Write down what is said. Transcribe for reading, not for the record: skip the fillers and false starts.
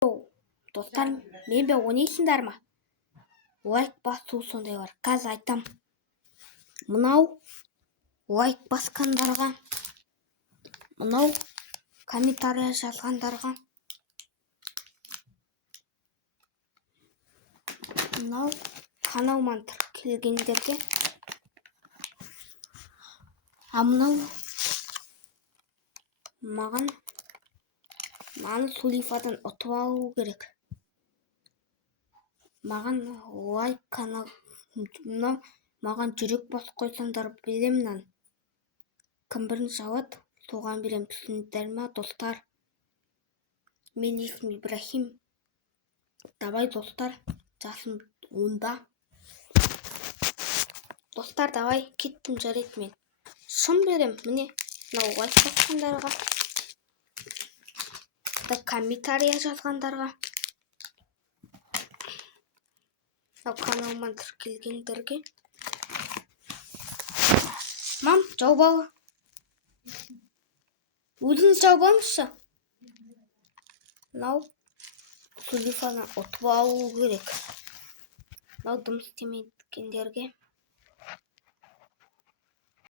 Достар, мен бе ойнайсыңдар ма? Лайк басу сондай бар. Қазір айтам. Мынау лайк басқандарға, мынау комментария жазғандарға, мынау каналыма тіркелгендерге, мынау маған Сулифадан ұтып алу керек. Маған лайк канал, маған жүрек басып қойсаңдар білемін. Кім бірінші алады, соған берем. Түсіндіңдер ма, достар? Мен есімім Ибрахим. Давай, достар, жасым 10-да. Достар, давай, кеттім, жарайды мен. Шын берем, міне, мынау лайк басқандарға, комментария жазғандарға, каналыма тіркелгендерге. Мам, жауып ал. Өзіңіз жауып алыңызшы. Мынау Сулифаны ұтып алу керек. Мынау дым істемегендерге.